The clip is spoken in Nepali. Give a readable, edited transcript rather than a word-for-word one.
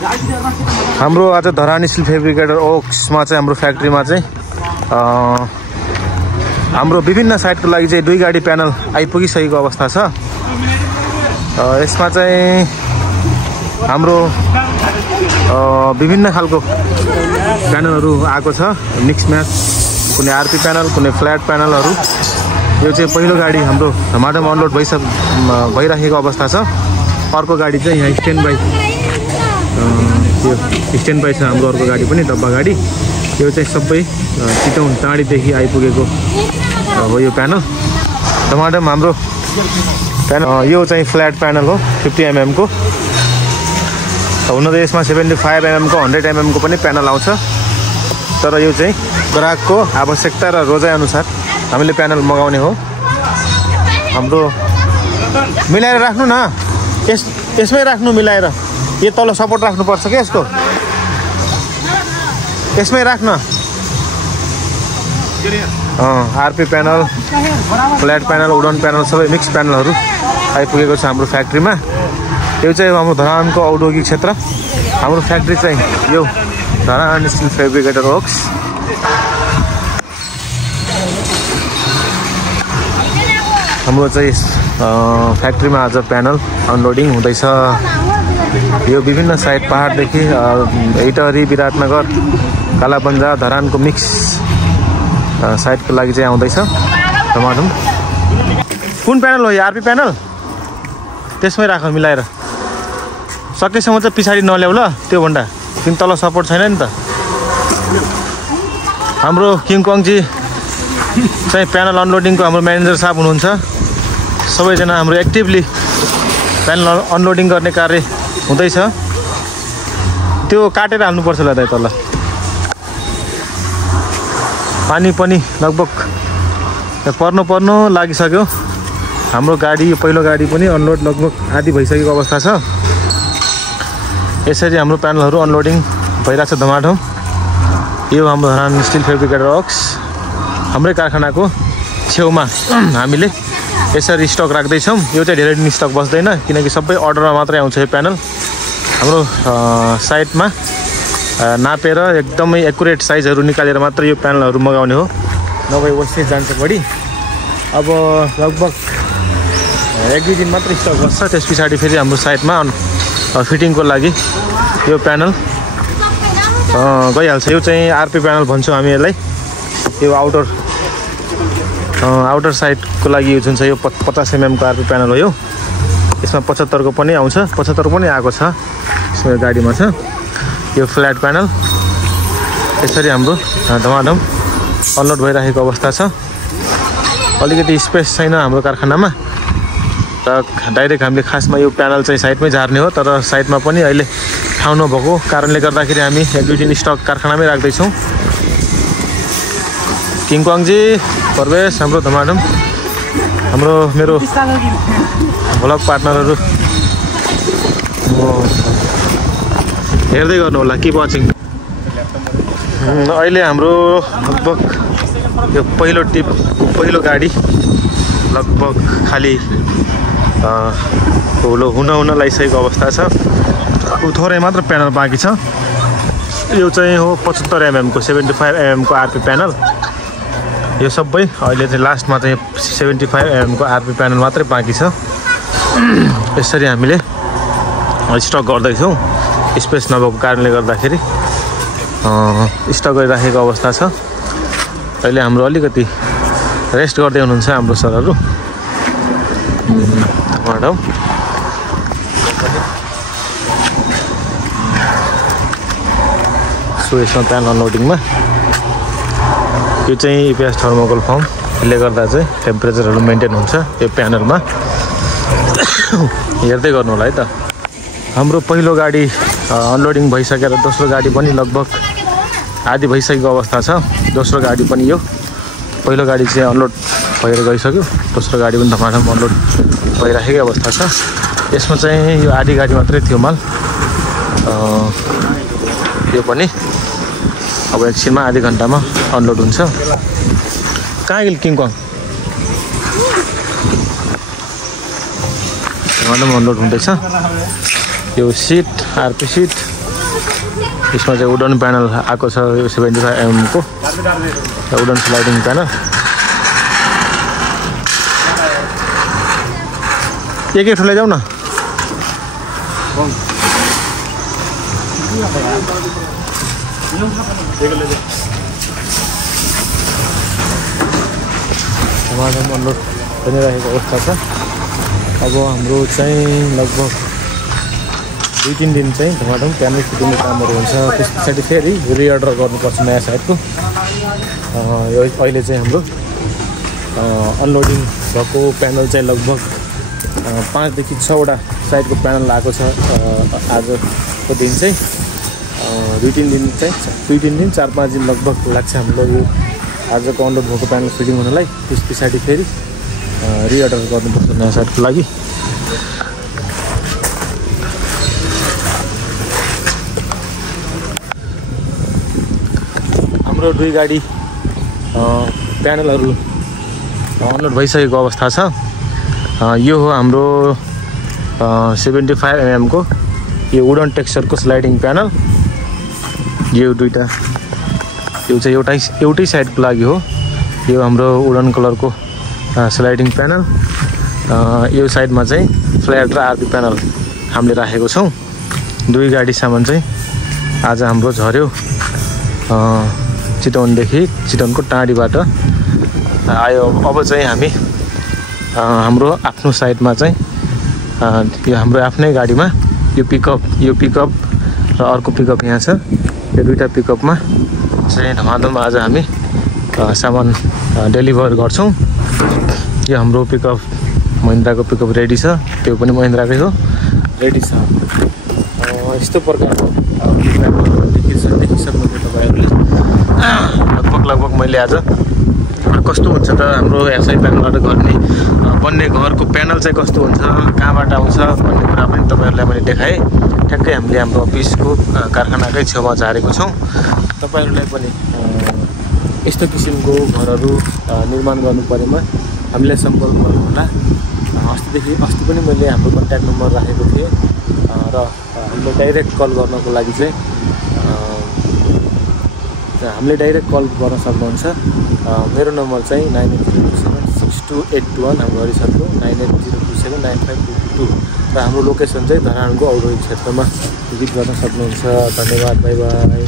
हाम्रो आज धरान स्टिल फेब्रिकेटर ओक्समा चाहिँ हाम्रो फ्याक्ट्रीमा चाहिँ हाम्रो विभिन्न साइटको लागि चाहिँ 2 गाडी प्यानल आइपुगिसकेको अवस्था छ। यसमा चाहिँ हाम्रो विभिन्न खालको प्यानलहरू आएको छ, मिक्स म्याच, कुनै आरपी प्यानल, कुनै फ्ल्याट प्यानलहरू। यो चाहिँ पहिलो गाडी हाम्रो धमाधम अनलोड भइरहेको अवस्था छ। अर्को गाडी चाहिँ यहाँ स्ट्यान्ड बाई छ हाम्रो अर्को गाडी पनि, डब्बा गाडी। यो चाहिँ सबै चितवन टाढीदेखि आइपुगेको हो यो प्यानल। धमाधम हाम्रो प्यानल यो चाहिँ फ्ल्याट प्यानल हो 50 mm को। हुन त यसमा 75 mm को 100 mm को पनि प्यानल आउँछ, तर यो चाहिँ ग्राहकको आवश्यकता र रोजाइ अनुसार हामीले प्यानल मगाउने हो। हाम्रो मिलाएर राख्नु न, यसमै राख्नु मिलाएर। यो तल सपोर्ट राख्नुपर्छ क्या यसको, यसमै राख्न। RP panel, flat panel, wooden panel सबै मिक्स प्यानलहरू आइपुगेको छ हाम्रो फ्याक्ट्रीमा। यो चाहिँ हाम्रो धरानको औद्योगिक क्षेत्र। हाम्रो फ्याक्ट्री चाहिँ यो धरान स्टिल फेब्रिकेटर वर्क्स। हाम्रो चाहिँ फ्याक्ट्रीमा आज प्यानल अनलोडिङ हुँदैछ। यो विभिन्न साइड पहाडदेखि इटहरी, विराटनगर, कालापन्जा, धरानको मिक्स साइडको लागि चाहिँ आउँदैछ धमाधम। कुन प्यानल हो यो? RP panel? त्यसमै राख मिलाएर। सकेसम्म चाहिँ पछाडि नल्याउ ल त्यो भन्दा, किन तल सपोर्ट छैन नि त। हाम्रो किङकङजी चाहिँ प्यानल अनलोडिङको हाम्रो म्यानेजर साहब हुनुहुन्छ। सबैजना हाम्रो एक्टिभली प्यानल अनलोडिङ गर्ने कार्य हुँदैछ। त्यो काटेर हाल्नुपर्छ ल दाइ तल। पानी पनि लगभग पर्नु लागिसक्यो। हाम्रो गाडी, पहिलो गाडी पनि अनलोड लगभग आधी भइसकेको अवस्था छ। यसरी हाम्रो प्यानलहरू अनलोडिङ भइरहेको छ धमाधम। यो हाम्रो धरान स्टिल फेब्रिकेटर वर्क्स हाम्रै कारखानाको छेउमा हामीले यसरी स्टक राख्दैछौँ। यो चाहिँ धेरै दिन स्टक बस्दैन, किनकि सबै अर्डरमा मात्रै आउँछ यो प्यानल। हाम्रो साइटमा नापेर एकदमै एकुरेट साइजहरू निकालेर मात्र यो प्यानलहरू मगाउने हो, नभए वेस्टेज जान्छ बढी। अब लगभग 1-2 दिन मात्र स्टक बस्छ। त्यस पछाडि फेरि हाम्रो साइटमा फिटिङको लागि यो प्यानल गइहाल्छ। यो चाहिँ आरपी प्यानल भन्छौँ हामी यसलाई। यो आउटर साइडको लागि जुन चाहिँ यो 50 mm को आरपी प्यानल हो। यो यसमा 75 को पनि आउँछ, 75 पनि आएको छ यसमा गाडीमा छ। यो फ्ल्याट प्यानल यसरी हाम्रो धमाधम अनलोड भइरहेको अवस्था छ। अलिकति स्पेस छैन हाम्रो कारखानामा, र डाइरेक्ट हामीले खासमा यो प्यानल चाहिँ साइडमै झार्ने हो। तर साइडमा पनि अहिले ठाउँ नभएको कारणले गर्दाखेरि हामी 1-2 दिन स्टक कारखानामै राख्दैछौँ। किङकङजी, प्रवेश, हाम्रो धमाधम, हाम्रो मेरो भ्लग पार्टनरहरू हेर्दै गर्नु होला, किप वाचिङ। अहिले हाम्रो लगभग यो पहिलो गाडी लगभग खाली हुन लागिसकेको अवस्था छ। थोरै मात्र प्यानल बाँकी छ। यो चाहिँ हो 75 mm को 75 mm को आरपी प्यानल। यो सबै अहिले चाहिँ लास्टमा चाहिँ 75 mm को आरपी प्यानल मात्रै बाँकी छ। यसरी हामीले स्टक गर्दैछौँ। स्पेस नभएको कारणले गर्दाखेरि स्टक गरिराखेको अवस्था छ। अहिले हाम्रो अलिकति रेस्ट गर्दै हुनुहुन्छ हाम्रो सरहरू। म्याडम सो यसमा प्यानल अनलोडिङमा यो चाहिँ EPS थर्मोकोल फर्म, यसले गर्दा चाहिँ टेम्परेचरहरू मेन्टेन हुन्छ यो प्यानलमा। हेर्दै गर्नु होला है त। हाम्रो पहिलो गाडी अनलोडिङ भइसकेर दोस्रो गाडी पनि लगभग आधी भइसकेको अवस्था छ। दोस्रो गाडी पनि यो पहिलो गाडी चाहिँ अनलोड भएर गइसक्यो। दोस्रो गाडी पनि धमाधम अनलोड भइराखेकै अवस्था छ। यसमा चाहिँ यो आधी गाडी मात्रै थियो माल। यो पनि अब एकछिनमा आधी घन्टामा अनलोड हुन्छ। कहाँ गेल किङकङ? अनलोड हुँदैछ। यो सिट, आरपी सिट यसमा चाहिँ वुडन प्यानल आएको छ 75 mm को वुडन स्लाइडिङ प्यानल। एक ठुलो जाऊ न। टमाटर अनलोड बनिरहेको अवस्था छ। अब हाम्रो चाहिँ लगभग 2-3 दिन चाहिँ टमाटर प्यानल फिटिङको कामहरू हुन्छ। त्यस पछाडि फेरि रिअर्डर गर्नुपर्छ नयाँ साइडको। अहिले चाहिँ हाम्रो अनलोडिङ भएको प्यानल चाहिँ लगभग 5 देखि 6 वटा साइडको प्यानल आएको छ। आजको दिन चाहिँ 2-3 दिन चाहिँ 2-3 दिन 4-5 दिन लगभग लाग्छ हाम्रो यो आजको अनलोड भएको प्यानल फिटिङ हुनलाई। त्यस पछाडि फेरि रिअर्डर गर्नुपर्छ नयाँ साइडको लागि। हाम्रो 2 गाडी प्यानलहरू अनलोड भइसकेको अवस्था छ। यो हो हाम्रो 75 mm को यो वुडन टेक्सचरको स्लाइडिङ प्यानल। यो दुईटा यो चाहिँ एउटै साइडको लागि हो। यो हाम्रो वुडन कलरको स्लाइडिङ प्यानल। यो साइडमा चाहिँ फ्ल्याट र आरपी प्यानल हामीले राखेको छौँ। 2 गाडी सामान चाहिँ आज हाम्रो झर्यो चितवनदेखि, चितवनको टाँडीबाट आयो। अब चाहिँ हामी हाम्रो आफ्नो साइडमा चाहिँ यो हाम्रो आफ्नै गाडीमा यो पिकअप र अर्को पिकअप यहाँ छ। यो दुईटा पिकअपमा चाहिँ धमाधम आज हामी सामान डेलिभर गर्छौँ। यो हाम्रो पिकअप महिन्द्राको पिकअप रेडी छ। त्यो पनि महिन्द्राकै हो, रेडी छ। यस्तो प्रकारको देखिसक्नुभयो तपाईँहरूले। लगभग मैले आज कस्तो हुन्छ त हाम्रो एसआई प्यानलबाट बन्ने घरको प्यानल चाहिँ कस्तो हुन्छ, कहाँबाट आउँछ भन्ने कुरा पनि तपाईँहरूलाई मैले देखाएँ। ठ्याक्कै हामीले हाम्रो अफिसको कारखानाकै छेउमा झारेको छौँ। तपाईँहरूलाई पनि यस्तो किसिमको घरहरू निर्माण गर्नु परेमा हामीलाई सम्पर्क गर्नुहोला। अस्ति पनि मैले हाम्रो कन्ट्याक्ट नम्बर राखेको थिएँ र हाम्रो डाइरेक्ट कल गर्नको लागि चाहिँ हामीले डाइरेक्ट कल गर्न सक्नुहुन्छ। मेरो नम्बर चाहिँ 98076281 हाम्रो हरिसरको 9802795222 र हाम्रो लोकेसन चाहिँ धरानको औद्योगिक क्षेत्रमा भिजिट गर्न सक्नुहुन्छ। धन्यवाद, बाई बाई।